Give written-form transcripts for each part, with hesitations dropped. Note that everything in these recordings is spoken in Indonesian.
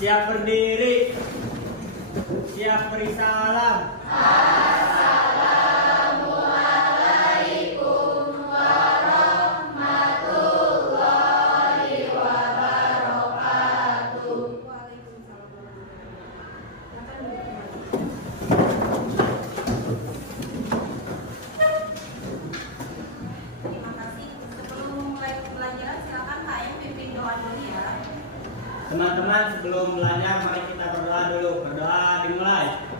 Siap berdiri. Siap beri salam. Assalamualaikum warahmatullahi wabarakatuh. Terima kasih. Sebelum mulai pembelajaran, silakan Kak Ayang pimpin doa dulu ya. Teman-teman, sebelum belajar mari kita berdoa dulu. Berdoa dimulai.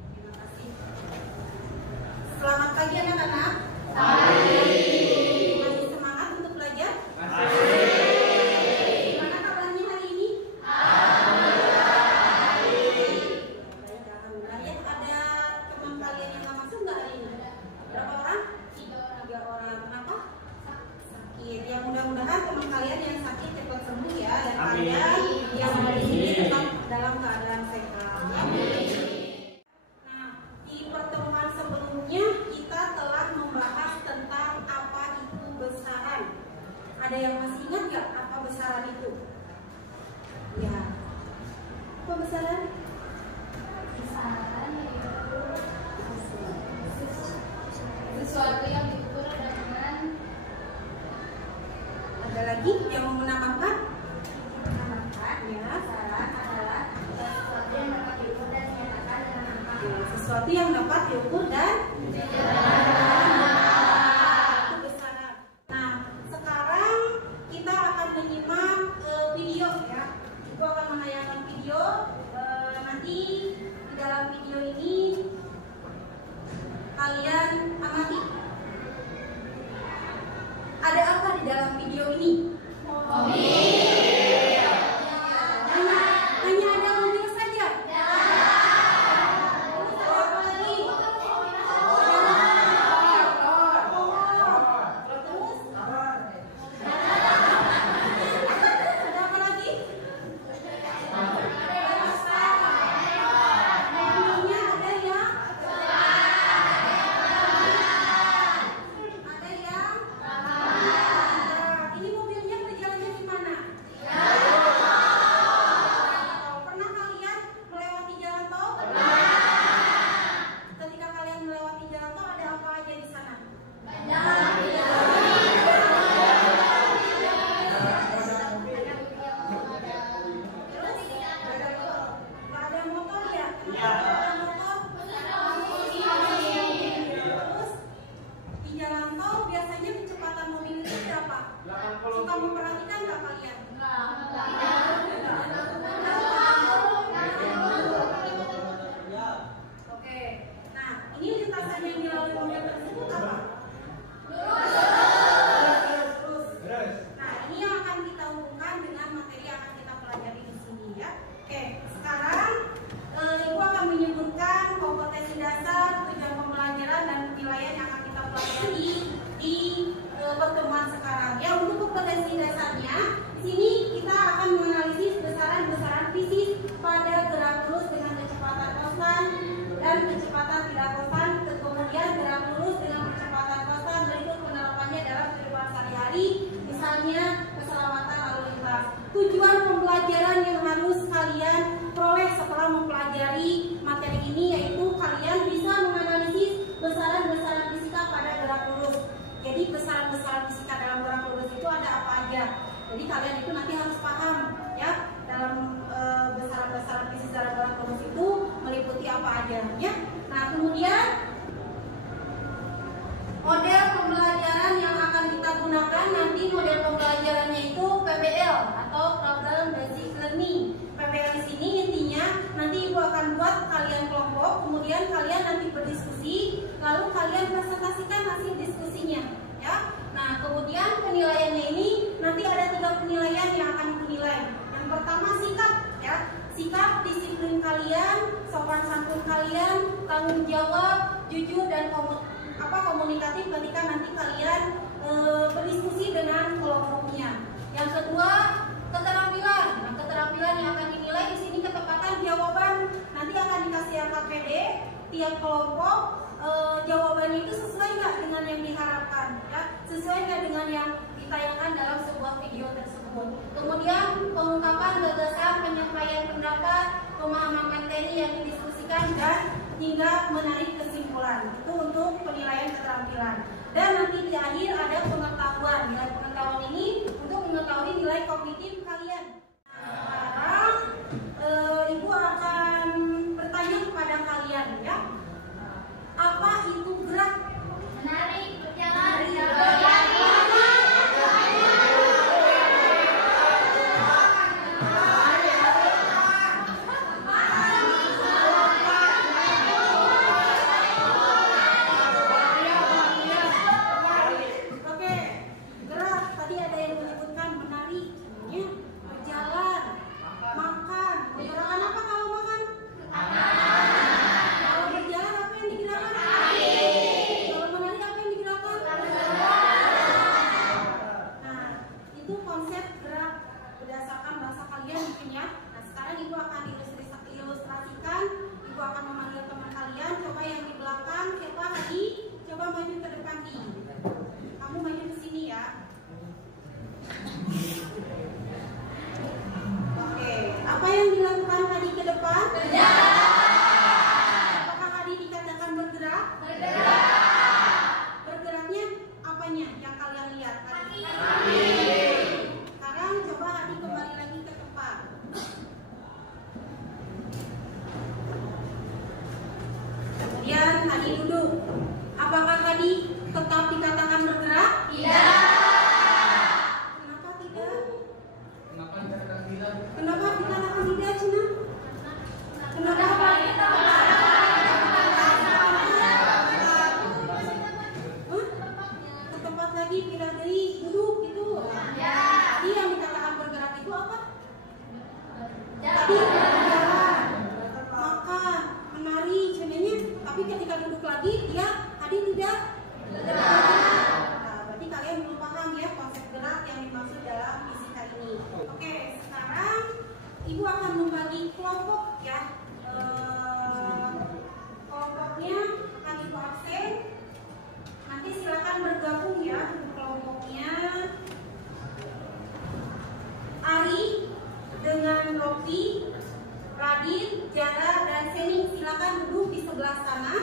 Terima kasih. Selamat pagi anak-anak. Masih semangat untuk belajar? Gimana kabarnya hari ini? Alhamdulillah. Ya, ada teman kalian yang nggak masuk nggak hari ini? Berapa orang? 3 orang. Kenapa? Sakit. Ya mudah-mudahan teman kalian yang sakit cepat sembuh ya. Dan Amin. kalian yang ada di sini tetap dalam keadaan sehat. Nah, di pertemuan sebelumnya kita telah membahas tentang apa itu besaran. Ada yang masih ingat nggak apa besaran itu? Ya. Apa besaran? Besaran yaitu sesuatu yang diukur dengan Ada lagi yang mau menambahkan? ya, besaran adalah sesuatu yang dapat diukur dan dinyatakan dengan angka. Ya, sesuatu yang dapat diukur dan itu besaran. Nah, sekarang kita akan menyimak video ya. Ibu akan menayangkan video. Nanti di dalam video ini kalian amati. Ada apa di dalam video ini? Hanya ada mobil saja. Terus ada apa lagi? Terus ada apa lagi? Mobilnya ada yang ini mobilnya berjalannya di mana? Pernah kalian melewati jalan tol? Ketika kalian melewati jalan tol ada apa aja di sana? Nggak ada motor ya? Iya. Nggak ada motor? Terus di jalan tol biasanya kecepatan mobil itu berapa? Suka memperhatikan nggak kalian? Oke. Nah, ini lintasan yang dilalui mobil tersebut apa? Lurus. Nah, ini yang akan kita hubungkan dengan materi yang akan kita pelajari di sini ya. Oke, sekarang Ibu akan menyebutkan kompetensi dasar, tujuan pembelajaran dan penilaian yang akan kita pelajari di pertemuan sekarang. Ya, untuk kompetensi dasarnya, di sini kita akan menganalisis besaran-besaran fisik pada gerak lurus dengan kecepatan konstan dan kecepatan tidak konstan. Kemudian gerak lurus dengan kecepatan konstan berikut penerapannya dalam kehidupan sehari-hari, misalnya keselamatan lalu lintas. Tujuan pembelajaran yang harus kalian peroleh setelah mempelajari materi ini yaitu kalian bisa menganalisis besaran-besaran fisika pada gerak lurus. Jadi besaran-besaran fisika dalam gerak lurus itu ada apa aja. Jadi kalian itu nanti harus paham ya dalam besaran-besaran fisika dalam gerak lurus itu meliputi apa aja ya. Nah, kemudian model pembelajaran yang akan kita gunakan nanti model pembelajarannya itu PBL atau Problem Basic Learning. PBL di sini intinya nanti Ibu akan buat kalian kelompok, kemudian kalian nanti berdiskusi, lalu kalian presentasikan hasil diskusinya, ya. Nah, kemudian penilaiannya ini nanti ada 3 penilaian yang akan dinilai. Yang pertama sikap, ya, sikap disiplin kalian, sopan santun kalian, tanggung jawab, jujur dan komunikatif ketika nanti kalian berdiskusi dengan kelompoknya. Yang kedua keterampilan. Nah, keterampilan yang akan dinilai di sini ketepatan jawaban. Nanti akan dikasih LKPD tiap kelompok. Jawabannya itu sesuai nggak dengan yang diharapkan, ya? Sesuai nggak dengan yang ditayangkan dalam sebuah video tersebut. Kemudian pengungkapan gagasan, penyampaian pendapat, pemahaman materi yang didiskusikan dan hingga menarik kesimpulan. Itu untuk penilaian keterampilan. Dan nanti di akhir ada pengetahuan. Nilai pengetahuan ini untuk mengetahui nilai kognitif kalian. Sekarang Ibu akan bertanya kepada kalian, ya. Apa itu gerak? Menari, berjalan, Oke, gerak. Tadi ada yang menyebutkan menari, ya, berjalan, makan. Gerakan apa kalau makan? Kalau berjalan apa yang digerakkan? Kalau menari apa yang digerakkan? Nah, itu konsep gerak berdasarkan bahasa kalian mungkin, ya. Nah, sekarang Ibu akan ilustrasikan. Ibu akan memanggil teman kalian. Coba yang di belakang, siapa tadi? Coba maju ke depan nih. Kamu maju ke sini, ya. Oke, apa yang dilakukan tadi ke depan? Apakah tadi dikatakan bergerak? Bergeraknya apanya yang kalian lihat tadi? Sekarang coba Hadi kembali lagi ke tempat. Kemudian Hadi duduk. Apakah tadi tetap dikatakan bergerak? Kenapa tidak? Kenapa dikatakan tidak, Cina? Kenapa? Ke tempat lagi, pindah dari duduk gitu. Tadi yang dikatakan bergerak itu apa? Tadi berjalan, makan, menari, sebenarnya. Tapi ketika duduk lagi, dia tadi tidak bergerak. Nah, berarti kalian belum paham, ya, konsep gerak yang dimaksud dalam fisika ini. Oke, sekarang Ibu akan membagi kelompok, ya. Kelompoknya akan Ibu absen. Nanti silakan bergabung, ya, kelompoknya. Ari dengan Rofi, Radit, Jara, dan Sening silakan duduk di sebelah sana.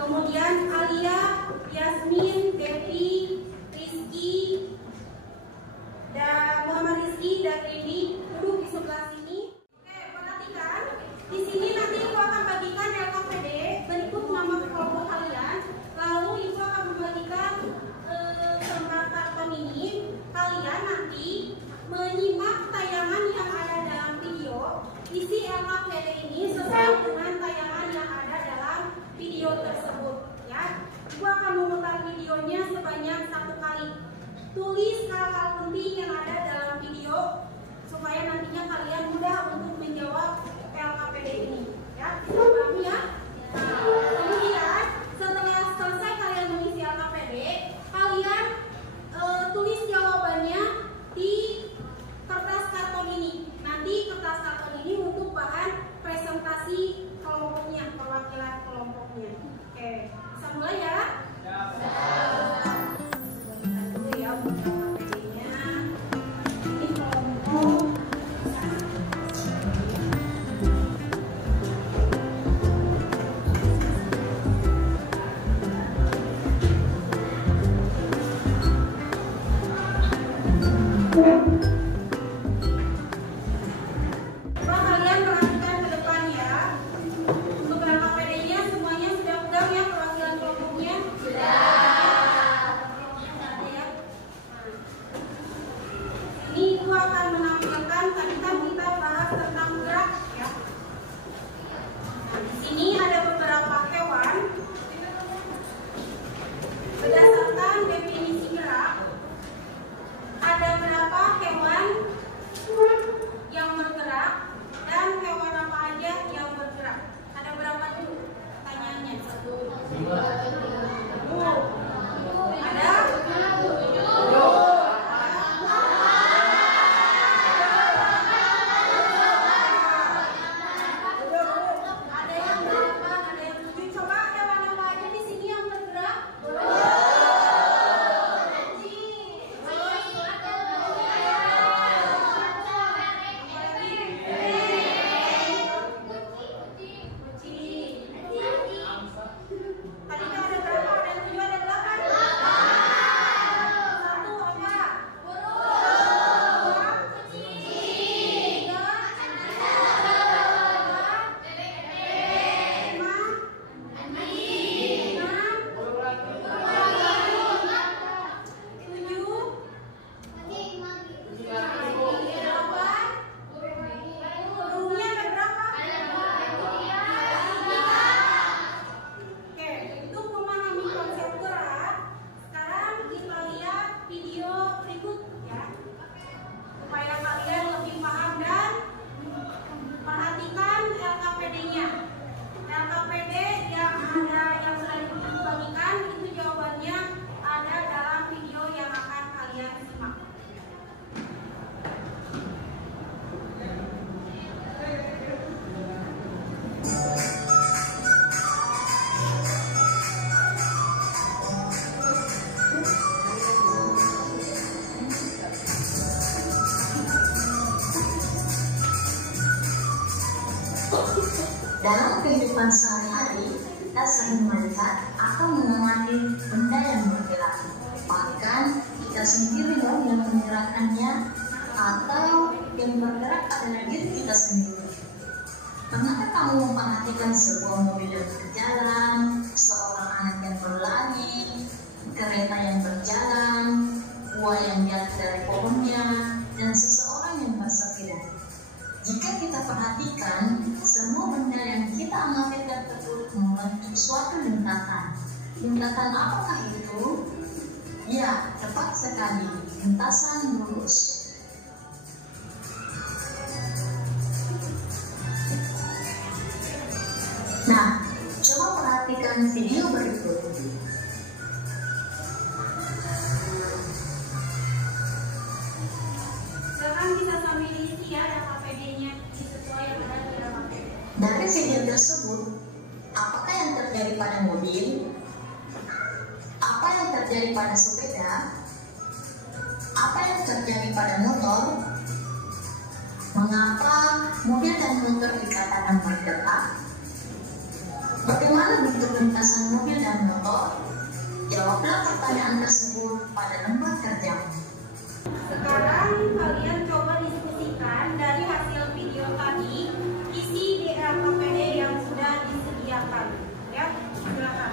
Kemudian Alia, Yasmin, Devi, Rizky, dan Muhammad Rizky dan Rindi duduk di sebelah sini. Oke, perhatikan. Di sini nanti Ibu akan bagikan LKPD berikut nama kelompok kalian. Lalu Ibu akan membagikan lembar karton ini. Kalian nanti menyimak tayangan yang ada dalam video. Isi LKPD ini sesuai dengan tayangan yang ada dalam video tersebut, ya. Ibu akan memutar videonya sebanyak 1 kali. Tulis hal-hal penting yang ada dalam video supaya nantinya kalian mudah untuk menjawab LKPD ini, ya. Bisa pahami, ya? Nah, kemudian setelah selesai kalian mengisi LKPD, kalian tulis jawabannya di kertas karton ini. Nanti kertas karton ini untuk bahan presentasi kelompoknya, perwakilan kelompoknya. Oke, bisa mulai, ya? Dulu, ya, untuk LKPD-nya. Ini kelompok. Dalam kehidupan sehari-hari, kita sering melihat atau mengamati benda yang bergerak. Bahkan kita sendiri loh yang menggerakkannya, atau yang bergerak adalah diri kita sendiri. Pernahkah kamu memperhatikan sebuah mobil yang berjalan, seorang anak yang berlari, kereta yang berjalan, buah yang jatuh dari pohonnya, dan seseorang yang bersepeda? Jika kita perhatikan, semua benda yang kita amati tersebut membentuk suatu lintasan. Lintasan apakah itu? Ya, tepat sekali, lintasan lurus. Nah, coba perhatikan video berikut. Silakan bisa sambil diisi ya, yang APD-nya disesuaikan dengan dalam APD. Dari video tersebut, apakah yang terjadi pada mobil? Apa yang terjadi pada sepeda? Apa yang terjadi pada motor? Mengapa mobil dan motor dikatakan bergerak? Bagaimana bentuk lintasan mobil dan motor? Jawablah pertanyaan tersebut pada lembar kerjamu. Sekarang kalian coba diskusikan dari hasil video tadi, isi di LKPD yang sudah disediakan. Ya, silakan.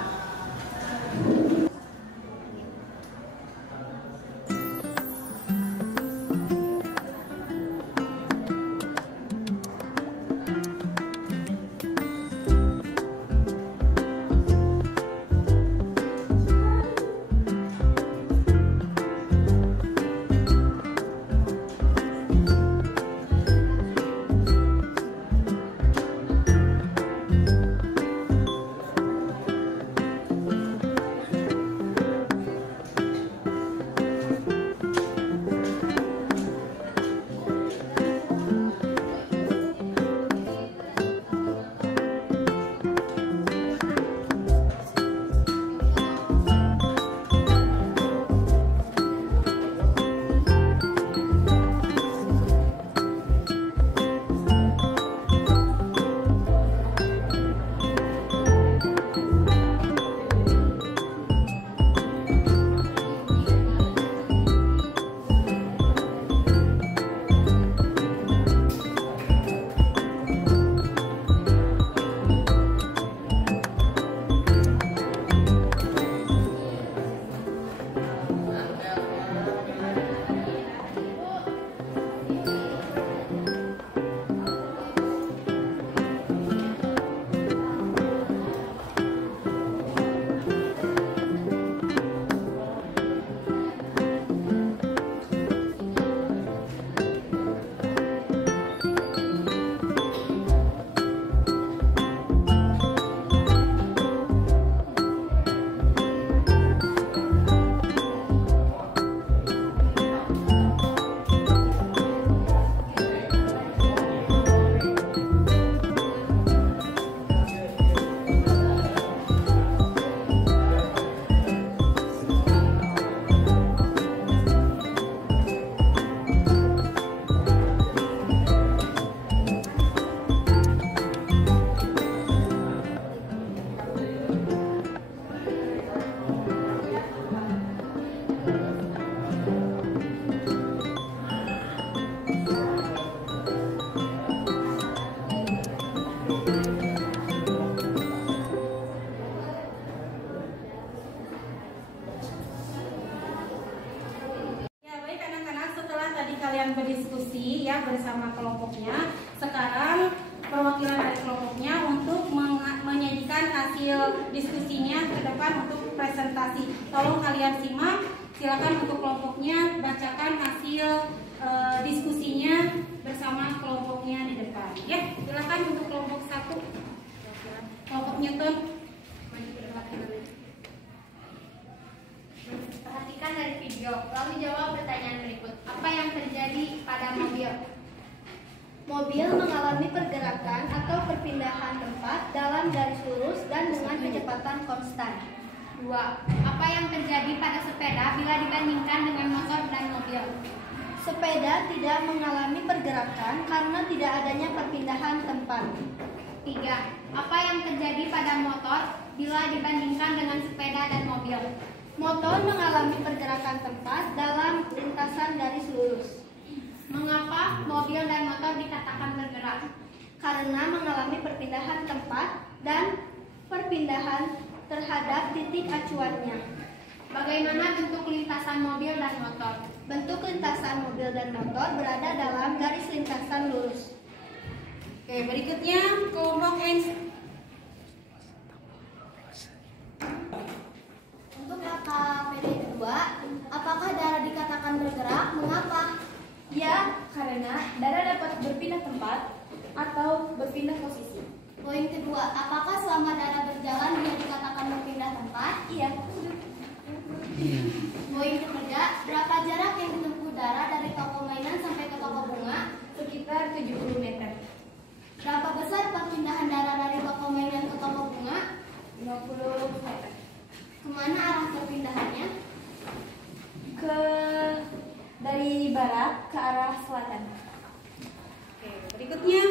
Kalian berdiskusi ya bersama kelompoknya. Sekarang perwakilan dari kelompoknya untuk menyajikan hasil diskusinya ke depan untuk presentasi. Tolong kalian simak. Silakan untuk kelompoknya bacakan hasil diskusinya bersama kelompoknya di depan. Ya, silakan untuk kelompok 1. Kelompok Newton. Perhatikan dari video, lalu jawab pertanyaan berikut. Apa yang terjadi pada mobil? Mobil mengalami pergerakan atau perpindahan tempat dalam garis lurus dan dengan kecepatan konstan. 2. Apa yang terjadi pada sepeda bila dibandingkan dengan motor dan mobil? Sepeda tidak mengalami pergerakan karena tidak adanya perpindahan tempat. 3. Apa yang terjadi pada motor bila dibandingkan dengan sepeda dan mobil? Motor mengalami pergerakan tempat dalam lintasan garis lurus. Mengapa mobil dan motor dikatakan bergerak? Karena mengalami perpindahan tempat dan perpindahan terhadap titik acuannya. Bagaimana bentuk lintasan mobil dan motor? Bentuk lintasan mobil dan motor berada dalam garis lintasan lurus. Oke, berikutnya kelompok N. Untuk kata PD kedua, apakah darah dikatakan bergerak? Mengapa? Ya, karena darah dapat berpindah tempat atau berpindah posisi. Poin kedua, apakah selama darah berjalan dia dikatakan berpindah tempat? Iya. Poin ketiga, berapa jarak yang ditempuh darah dari toko mainan sampai ke toko bunga? Sekitar 70 meter. Berapa besar perpindahan darah dari toko mainan ke toko bunga? 50 meter. Kemana arah perpindahannya? Dari barat ke arah selatan. Oke, berikutnya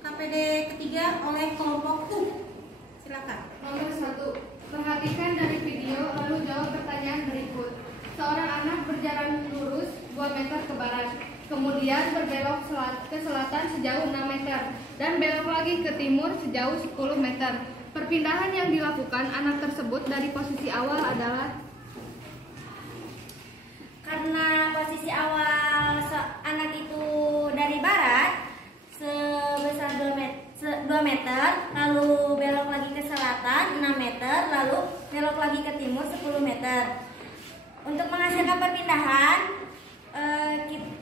KPD ketiga oleh kelompok U. Silakan. Nomor 1. Perhatikan dari video lalu jawab pertanyaan berikut. Seorang anak berjalan lurus 2 meter ke barat, kemudian berbelok ke selatan sejauh 6 meter dan belok lagi ke timur sejauh 10 meter. Perpindahan yang dilakukan anak tersebut dari posisi awal adalah Karena posisi awal anak itu dari barat sebesar 2 meter, lalu belok lagi ke selatan 6 meter, lalu belok lagi ke timur 10 meter. Untuk menghasilkan perpindahan,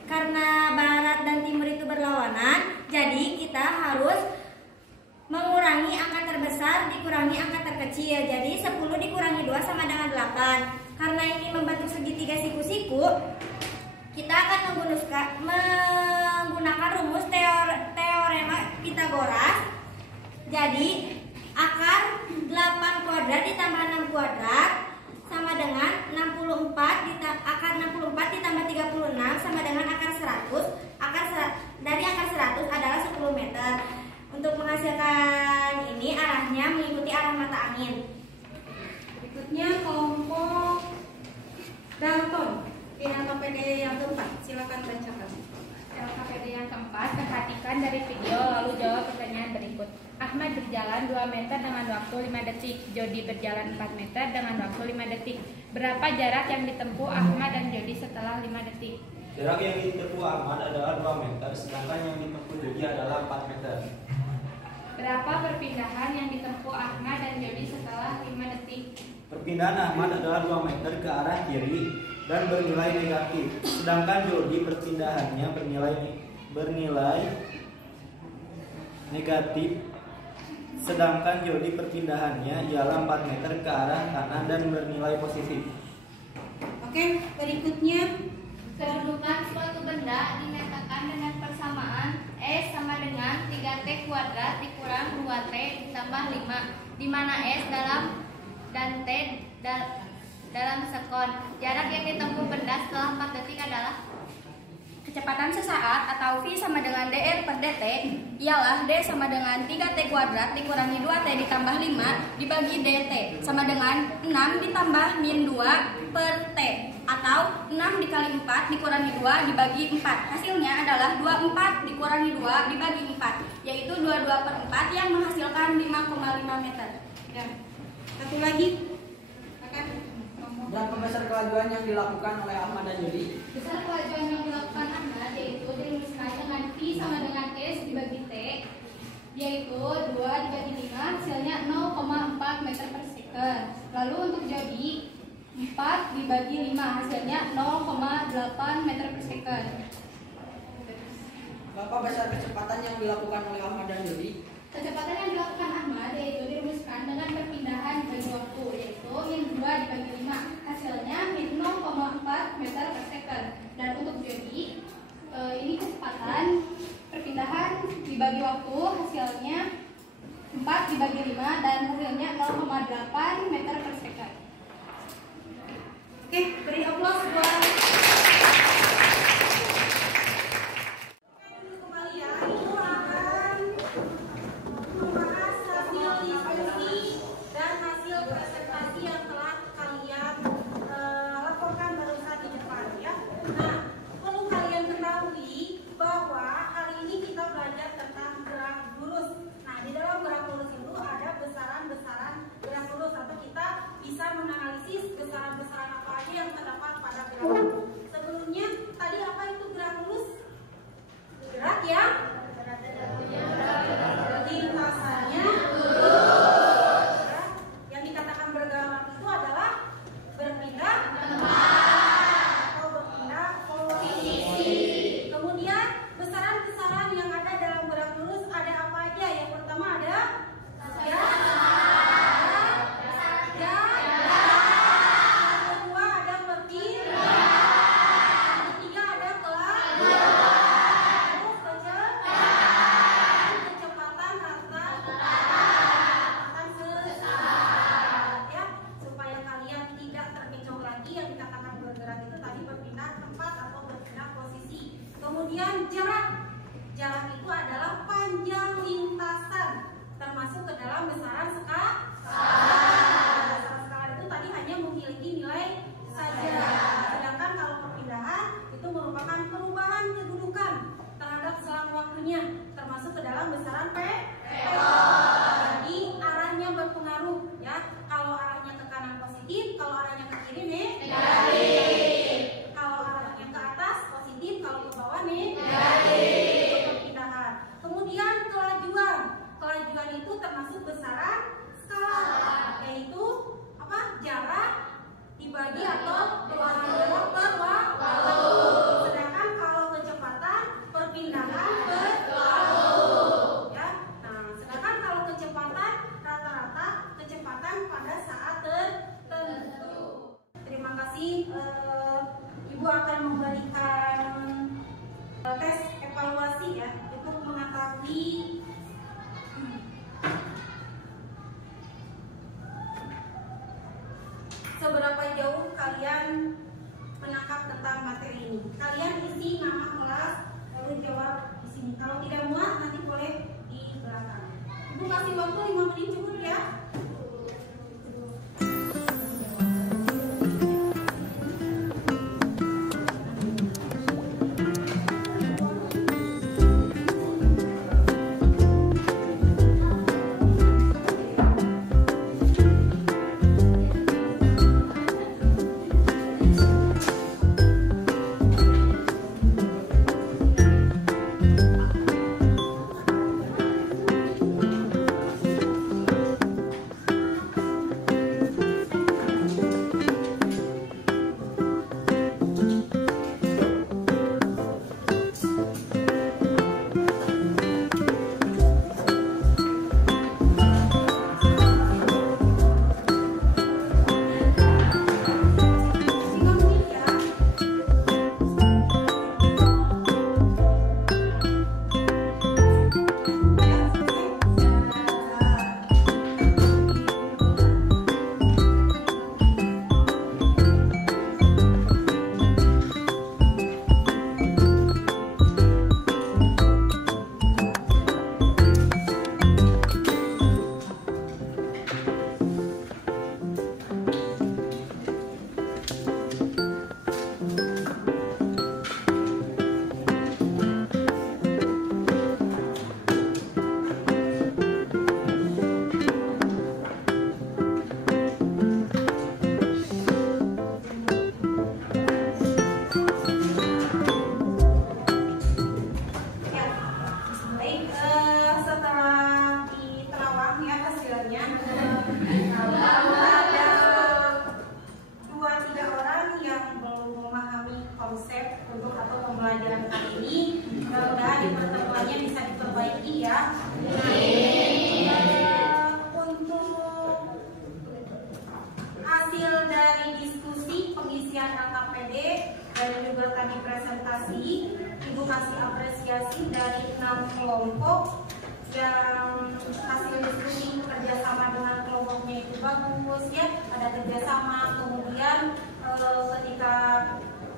karena barat dan timur itu berlawanan, jadi kita harus mengurangi angka terbesar dikurangi angka terkecil. Jadi 10 dikurangi 2 sama dengan 8. Karena ini membentuk segitiga siku-siku, kita akan menggunakan rumus teorema Pitagoras. Jadi akar 8 kuadrat ditambah 6 kuadrat sama dengan akar 64 ditambah 36 sama dengan akar 100. Dari akar 100 adalah 10 meter. Untuk menghasilkan ini arahnya mengikuti arah mata angin. Berikutnya kelompok Dalton. Pilihan KPD yang keempat. Silakan bacakan. LKPD yang keempat. Perhatikan dari video lalu jawab pertanyaan berikut. Ahmad berjalan 2 meter dengan waktu 5 detik. Jody berjalan 4 meter dengan waktu 5 detik. Berapa jarak yang ditempuh Ahmad dan Jody setelah 5 detik? Jarak yang ditempuh Ahmad adalah 2 meter, sedangkan yang ditempuh Jody adalah 4 meter. Berapa perpindahan yang ditempuh Ahmad dan Jody setelah 5 detik? Perpindahan Ahmad adalah 2 meter ke arah kiri dan bernilai negatif, sedangkan Jody perpindahannya bernilai negatif, sedangkan Jody perpindahannya ialah 4 meter ke arah kanan dan bernilai positif. Oke, berikutnya Kedudukan suatu benda dimetakan dengan persamaan S sama dengan 3T kuadrat dikurang 2T ditambah 5, di mana S dan T dalam sekon. Jarak yang ditempuh benda setelah 4 detik adalah Kecepatan sesaat atau V sama dengan dr per dt ialah d sama dengan 3t kuadrat dikurangi 2t ditambah 5 dibagi dt sama dengan 6 ditambah min 2 per t atau 6 dikali 4 dikurangi 2 dibagi 4. Hasilnya adalah 24 dikurangi 2 dibagi 4, yaitu 22 per 4 yang menghasilkan 5,5 meter. ya. Satu lagi. Berapa besar kelajuan yang dilakukan oleh Ahmad dan Jody? Besar kelajuan yang dilakukan Ahmad yaitu dirumuskan dengan V sama dengan S dibagi T, yaitu 2 dibagi 5 hasilnya 0,4 meter per second. Lalu untuk Jody 4 dibagi 5 hasilnya 0,8 meter per second. Berapa besar kecepatan yang dilakukan oleh Ahmad dan Jody? Kecepatan yang dilakukan Ahmad yaitu dirumuskan dengan perpindahan bagi waktu, yaitu min 2 dibagi 5 hasilnya min 0,4 meter per second. Dan untuk Jody ini kecepatan perpindahan dibagi waktu hasilnya 4 dibagi 5 dan hasilnya 0,8 meter per second. Oke, beri aplaus buat ini. Kalian isi nama kelas lalu jawab di sini. Kalau tidak muat nanti boleh di belakang. Ibu kasih waktu 5 menit cukup ya.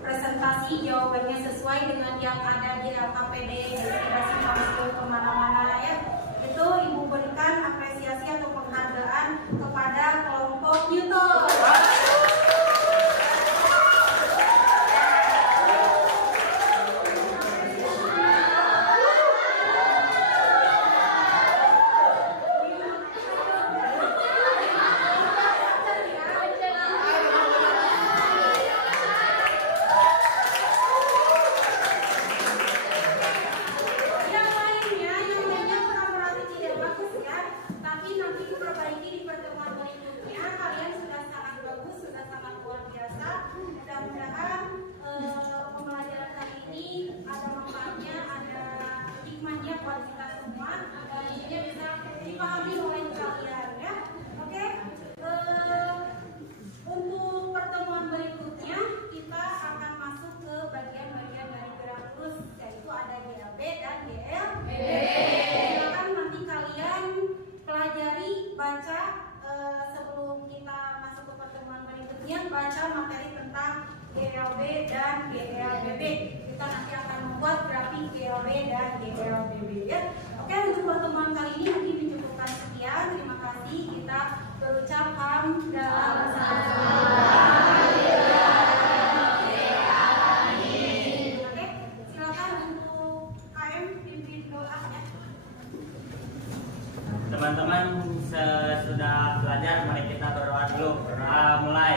Presentasi jawabannya sesuai dengan yang ada di LKPD, jadi tidak simpang kemana-mana ya. Itu Ibu berikan apresiasi atau penghargaan kepada kelompok Newton. Baca materi tentang GLB dan GLBB. Kita nanti akan membuat grafik GLB dan GLBB ya. Oke, untuk pertemuan kali ini mungkin mencukupkan sekian. Terima kasih. Kita berucap hamdalah. Oke, silakan untuk KM pimpin doa ya. Teman-teman sudah belajar, mari kita berdoa dulu. Berdoa mulai.